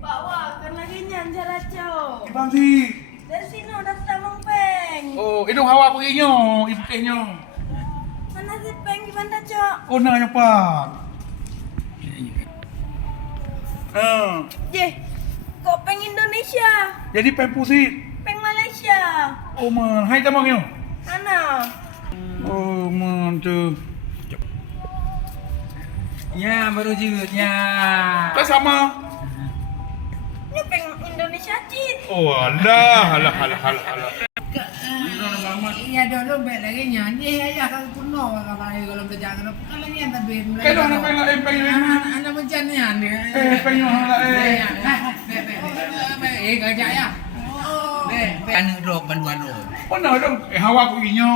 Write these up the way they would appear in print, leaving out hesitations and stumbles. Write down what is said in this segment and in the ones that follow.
Bawa kan lagi nyanjar aja. Ibang sih. Dari sini udah tamang peng. Oh, itu hawa perginya, ibu tehnya. Mana si peng gimana cok? Oh, nanya pak. Je, kok peng Indonesia? Jadi pempu sih. Peng Malaysia. Oh, man, hai tamangnya. Mana? Oh, man, tuh. Ya, baru judulnya. Kan sama. Ini peng Indonesia cit. Oh, alah. Iya dulu bet lagi nyanyi ya kalau kuno kalau belajar kalau ni yang tapi Kayak dong, apa yang pengen anak macam ni ande pengen gajah ya Kan rok ban-ban. Oh, nah, dong. Hawa perginya.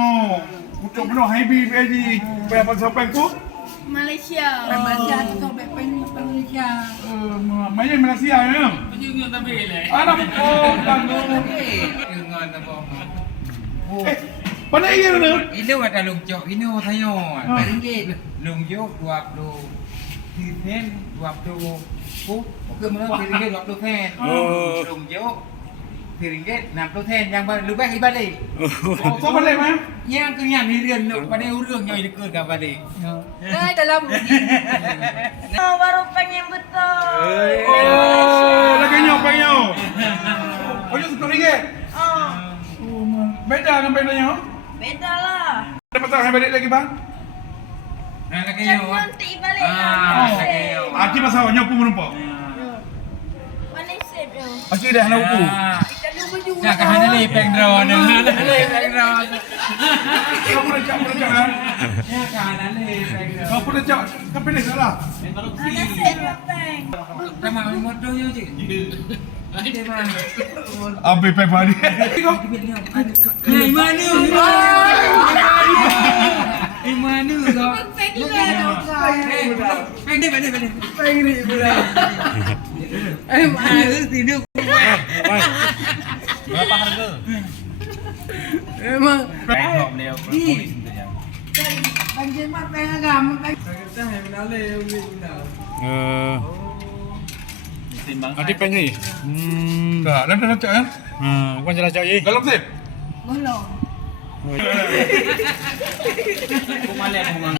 Untuk benar hai bi di. Berapa sampai ku? Malaysia. Malaysia tu bet Malaysia Main Malaysia ya. Juga tapi le. Anak oh, tanggung. Ingat apa? Mana iya tu? Itu ada lungcok, ini tayo. Ringgit lungcok 20 Tipen 20 Puk. Kemudian ringgit 20 pen. Lungcok ringgit 60 pen yang lebih baik balik. Oh, kau balik mah? Yang kenyang ni rian pada urang yang dekat ke balik. nah dalam Oh, baru peng yang betul. Oh, lagi penyo. Oh, itu RM10. Oh, Beda dengan bedanya. beda lah. Dapat tak balik lagi bang? Nah, lagi Kan yo. nanti balik Ah, lah. lagi yo. Aki masa nyapu menumpuk. Mana sip yo? Aki dah nak upu. Nak ke hana le peng draw na hana le peng draw. Kau pun cak kan? Ya ke hana le peng draw. Kau pun cak, kau pilih salah. Mana sip yo peng? Sama motor yo je. Ada mana? Ambil pay balik. Hai mana? Hai mana kau? Peng ni. Peng ni pula. Mana tidur? Berapa harga? emang Peng dia polis saja. banjir mat pengagam Nanti peng ni. Dah, dah cak kan? Kau jelas cak ye. Galop sip. belum Kau malah